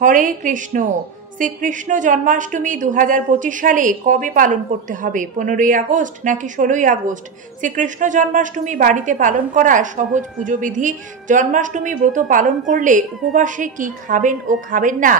হরে কৃষ্ণ। শ্রীকৃষ্ণ জন্মাষ্টমী 2025 সালে কবে পালন করতে হবে? 15ই আগস্ট নাকি 16ই আগস্ট? শ্রীকৃষ্ণ জন্মাষ্টমী বাড়িতে পালন করা সহজ পুজোবিধি, জন্মাষ্টমী ব্রত পালন করলে উপবাসে কি খাবেন ও খাবেন না,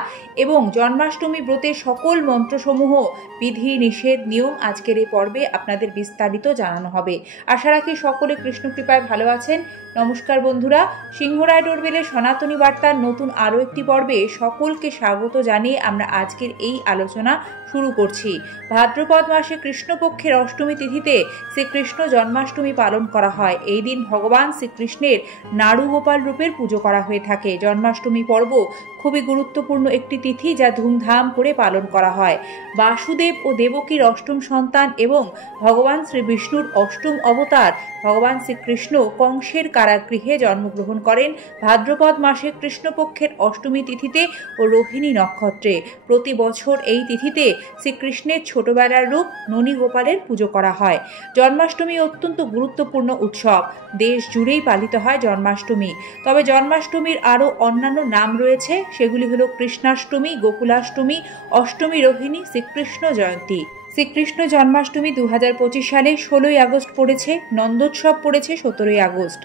এবং জন্মাষ্টমী ব্রতের সকল মন্ত্রসমূহ, বিধি নিষেধ নিয়ম আজকের এই পর্বে আপনাদের বিস্তারিত জানানো হবে। আশা রাখি সকলে কৃষ্ণ কৃপায় ভালো আছেন। নমস্কার বন্ধুরা, সিংহরায় ডোরবেলের সনাতনী বার্তার নতুন আরও একটি পর্বে সকলকে স্বাগত জানিয়ে আমরা আজকের এই আলোচনা শুরু করছি। ভাদ্রপদ মাসে কৃষ্ণপক্ষের অষ্টমী তিথিতে শ্রীকৃষ্ণ জন্মাষ্টমী পালন করা হয়। এই দিন ভগবান শ্রীকৃষ্ণের নাড়ু গোপাল রূপের পুজো করা হয়ে থাকে। জন্মাষ্টমী পর্ব খুবই গুরুত্বপূর্ণ একটি তিথি, যা ধুমধাম করে পালন করা হয়। বাসুদেব ও দেবকীর অষ্টম সন্তান এবং ভগবান শ্রী বিষ্ণুর অষ্টম অবতার ভগবান শ্রীকৃষ্ণ কংসের কারাগৃহে জন্মগ্রহণ করেন ভাদ্রপদ মাসে কৃষ্ণপক্ষের অষ্টমী তিথিতে ও রোহিণী নক্ষত্রে। প্রতি বছর এই তিথিতে শ্রীকৃষ্ণের ছোটবেলার রূপ ননী গোপালের পুজো করা হয়। জন্মাষ্টমী অত্যন্ত গুরুত্বপূর্ণ উৎসব, দেশ জুড়েই পালিত হয় জন্মাষ্টমী। তবে জন্মাষ্টমীর আরও অন্যান্য নাম রয়েছে, সেগুলি হলো কৃষ্ণাষ্টমী, গোকুলাষ্টমী, অষ্টমী রোহিণী, শ্রীকৃষ্ণ জয়ন্তী। শ্রীকৃষ্ণ জন্মাষ্টমী 2025 সালে 16ই আগস্ট পড়েছে, নন্দোৎসব পড়েছে 17ই আগস্ট।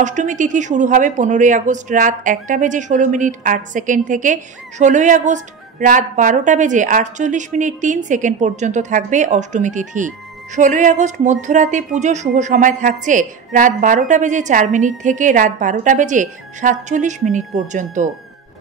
অষ্টমী তিথি শুরু হবে 15ই আগস্ট রাত 1:16:08 থেকে। 16ই আগস্ট রাত 12:48:03 পর্যন্ত থাকবে অষ্টমী তিথি। 16ই আগস্ট মধ্যরাতে পুজো শুভ সময় থাকছে রাত 12:04 থেকে রাত 12:47 পর্যন্ত।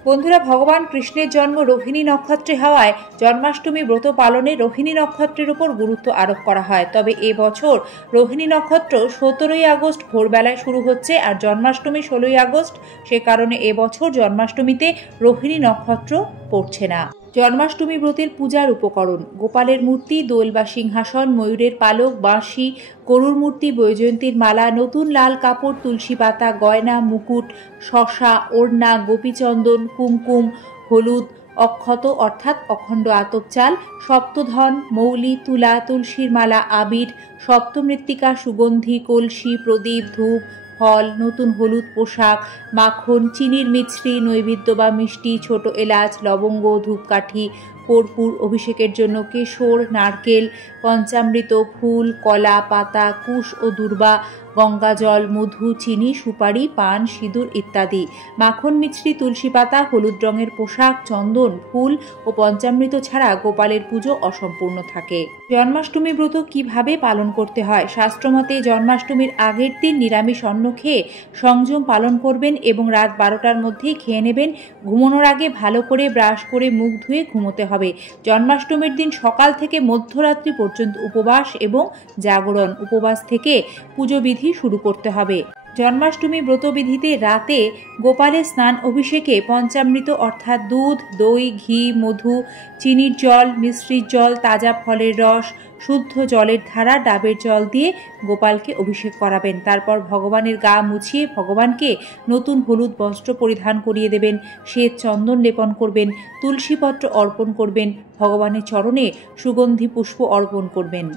বন্ধুরা, ভগবান কৃষ্ণের জন্ম রোহিণী নক্ষত্রে হওয়ায় জন্মাষ্টমী ব্রত পালনে রোহিণী নক্ষত্রের উপর গুরুত্ব আরোপ করা হয়। তবে এবছর রোহিণী নক্ষত্র 17ই আগস্ট ভোরবেলায় শুরু হচ্ছে, আর জন্মাষ্টমী 16ই আগস্ট। সে কারণে এবছর জন্মাষ্টমীতে রোহিণী নক্ষত্র পড়ছে না। জন্মাষ্টমী ব্রতের পূজার উপকরণ: গোপালের মূর্তি, দোল বা সিংহাসন, ময়ূরের পালক, বাঁশি, গরুর মূর্তি, বৈজয়ন্তীর মালা, নতুন লাল কাপড়, তুলসী পাতা, গয়না, মুকুট, শসা, ওড়না, গোপীচন্দন, কুমকুম, হলুদ, অক্ষত অর্থাৎ অখণ্ড আতপ চাল, সপ্তধন, মৌলি, তুলা, তুলসীর মালা, আবির, সপ্তমৃত্তিকা, সুগন্ধি, কলসি, প্রদীপ, ধূপ, ফল, নতুন হলুদ পোশাক, মাখন, চিনির মিছরি, নৈবেদ্য বা মিষ্টি, ছোট এলাচ, লবঙ্গ, ধূপকাঠি, কর্পূর, অভিষেকের জন্য কেশর, নারকেল, পঞ্চামৃত, ফুল, কলা পাতা, কুশ ও দূর্বা, গঙ্গাজল, মধু, চিনি, সুপারি, পান, সিঁদুর ইত্যাদি। মাখন, মিছরি, তুলসী পাতা, হলুদ রঙের পোশাক, চন্দন, ফুল ও পঞ্চামৃত ছাড়া গোপালের পুজো অসম্পূর্ণ থাকে। জন্মাষ্টমী ব্রত কিভাবে পালন করতে হয়? শাস্ত্রমতে জন্মাষ্টমীর আগের দিন নিরামিষ অন্ন খেয়ে সংযম পালন করবেন এবং রাত 12টার মধ্যেই খেয়ে নেবেন। ঘুমানোর আগে ভালো করে ব্রাশ করে মুখ ধুয়ে ঘুমোতে হবে। জন্মাষ্টমীর দিন সকাল থেকে মধ্যরাত্রি পর্যন্ত উপবাস এবং জাগরণ। উপবাস থেকে পুজো বিধি শুরু করতে হবে। জন্মাষ্টমী ব্রতবিধিতে রাতে গোপালের স্নান অভিষেকে পঞ্চামৃত অর্থাৎ দুধ, দই, ঘি, মধু, চিনির জল, মিশ্রির জল, তাজা ফলের রস, শুদ্ধ জলের ধারা, ডাবের জল দিয়ে গোপালকে অভিষেক করাবেন। তারপর ভগবানের গা মুছিয়ে ভগবানকে নতুন হলুদ বস্ত্র পরিধান করিয়ে দেবেন, শ্বেত চন্দন লেপন করবেন, তুলসীপত্র অর্পণ করবেন, ভগবানের চরণে সুগন্ধি পুষ্প অর্পণ করবেন।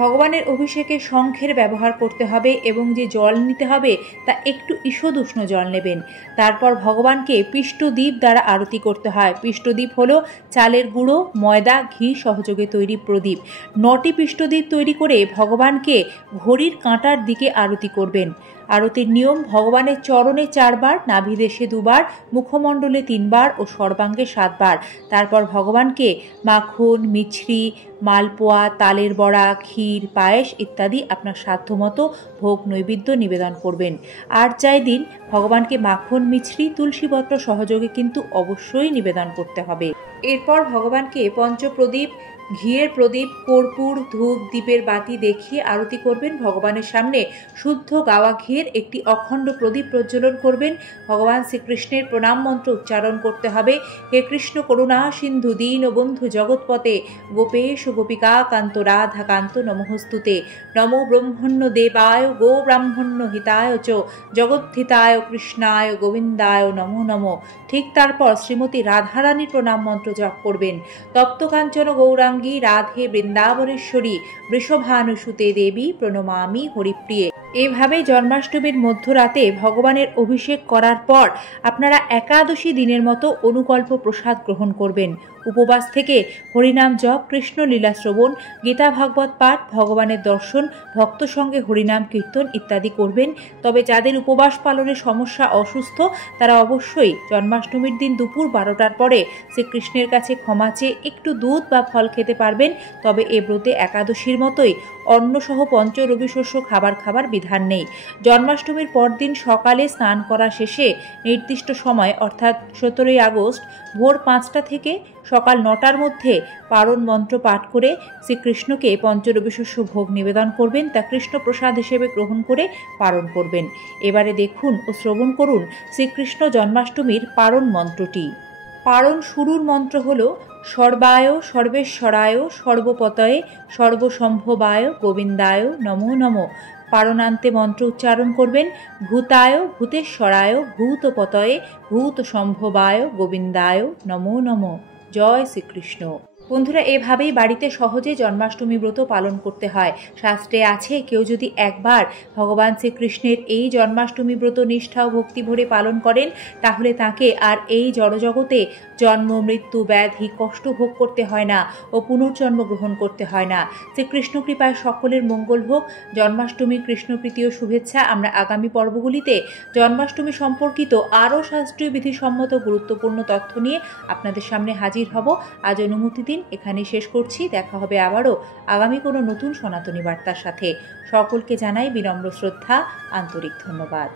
ভগবানের অভিষেকে শঙ্খের ব্যবহার করতে হবে এবং যে জল নিতে হবে তা একটু ঈষদুষ্ণ জল নেবেন। তারপর ভগবানকে পিষ্টদ্বীপ দ্বারা আরতি করতে হয়। পিষ্টদ্বীপ হলো চালের গুঁড়ো, ময়দা, ঘি সহযোগে তৈরি প্রদীপ। 9টি পিষ্টদ্বীপ তৈরি করে ভগবানকে ঘড়ির কাঁটার দিকে আরতি করবেন। আরতির নিয়ম: ভগবানের চরণে 4 বার, নাভিদেশে 2 বার, মুখমণ্ডলে 3 বার ও সর্বাঙ্গে 7 বার। তারপর ভগবানকে মাখন, মিছরি, মালপোয়া, তালের বড়া, ক্ষীর, পায়েস ইত্যাদি আপনার সাধ্যমতো ভোগ নৈবেদ্য নিবেদন করবেন। আর চাই দিন ভগবানকে মাখন, মিছরি, তুলসীপত্র সহযোগে কিন্তু অবশ্যই নিবেদন করতে হবে। এরপর ভগবানকে পঞ্চপ্রদীপ, ঘিয়ের প্রদীপ, কর্পূর, ধূপ, দীপের বাতি দেখিয়ে আরতি করবেন। ভগবানের সামনে শুদ্ধ গাওয়া ঘিয়ের একটি অখণ্ড প্রদীপ প্রজ্বলন করবেন। ভগবান শ্রীকৃষ্ণের প্রণাম মন্ত্র উচ্চারণ করতে হবে: হে কৃষ্ণ করুণা সিন্ধু দীন বন্ধু জগৎপতে, গোপেশ গোপিকা কান্ত রাধা কান্ত নমঃস্তুতে, নমো ব্রহ্মণ্য দেবায় গো ব্রাহ্মণ্য হিতায় চ জগদ্ধিতায় কৃষ্ণায় গোবিন্দায় নমো নমঃ। ঠিক তারপর শ্রীমতী রাধারানীর প্রণাম মন্ত্র জপ করবেন: তপ্ত কাঞ্চন গৌরাঙ্গী রাধে বৃন্দাবনেশ্বরী বৃষভানুসুতে দেবী প্রণমামি হরিপ্রিয়ে। এইভাবে জন্মাষ্টমীর মধ্যরাতে ভগবানের অভিষেক করার পর আপনারা একাদশী দিনের মতো অনুকল্প প্রসাদ গ্রহণ করবেন। উপবাস থেকে হরিনাম জপ, কৃষ্ণ লীলা শ্রবণ, গীতা ভাগবত পাঠ, ভগবানের দর্শন, ভক্ত সঙ্গে হরিনাম কীর্তন ইত্যাদি করবেন। তবে যাদের উপবাস পালনের সমস্যা, অসুস্থ, তারা অবশ্যই জন্মাষ্টমীর দিন দুপুর 12টার পরে শ্রীকৃষ্ণের কাছে ক্ষমা চেয়ে একটু দুধ বা ফল খেতে পারবেন। তবে এ ব্রতে একাদশীর মতোই অন্নসহ পঞ্চরবি শস্য খাবার বিধান নেই। জন্মাষ্টমীর পরদিন সকালে স্নান করা শেষে নির্দিষ্ট সময় অর্থাৎ 17ই আগস্ট ভোর 5টা থেকে সকাল 9টার মধ্যে পারণ মন্ত্র পাঠ করে শ্রীকৃষ্ণকে পঞ্চরবি শস্য ভোগ নিবেদন করবেন। তা কৃষ্ণ প্রসাদ হিসেবে গ্রহণ করে পারণ করবেন। এবারে দেখুন ও শ্রবণ করুন শ্রীকৃষ্ণ জন্মাষ্টমীর পারণ মন্ত্রটি। পারণ শুরুর মন্ত্র হল সর্বায় সর্বেশ্বরায় সর্বপতয়ে সর্বসম্ভবায় গোবিন্দায় নমো নমঃ। পারণান্তে মন্ত্র উচ্চারণ করবেন ভূতায় ভূতেশ্বরায় ভূতপতয়ে ভূতসম্ভবায় গোবিন্দায় নমো নমঃ। জয় শ্রীকৃষ্ণ। বন্ধুরা, এভাবেই বাড়িতে সহজে জন্মাষ্টমী ব্রত পালন করতে হয়। শাস্ত্রে আছে, কেউ যদি একবার ভগবান শ্রীকৃষ্ণের এই জন্মাষ্টমী ব্রত নিষ্ঠা ও ভক্তি ভরে পালন করেন, তাহলে তাকে আর এই জড়জগতে জন্ম, মৃত্যু, ব্যাধি, কষ্ট ভোগ করতে হয় না ও পুনর্জন্ম গ্রহণ করতে হয় না। শ্রীকৃষ্ণ কৃপায় সকলের মঙ্গল হোক। জন্মাষ্টমী কৃষ্ণপ্রীতি ও শুভেচ্ছা। আমরা আগামী পর্বগুলিতে জন্মাষ্টমী সম্পর্কিত আরও শাস্ত্রীয় বিধিসম্মত গুরুত্বপূর্ণ তথ্য নিয়ে আপনাদের সামনে হাজির হব। আজ অনুমতি দিন, এখানেই শেষ করছি। দেখা হবে আবারও আগামী কোনো নতুন সনাতনী বার্তার সাথে। সকলকে জানাই বিনম্র শ্রদ্ধা, আন্তরিক ধন্যবাদ।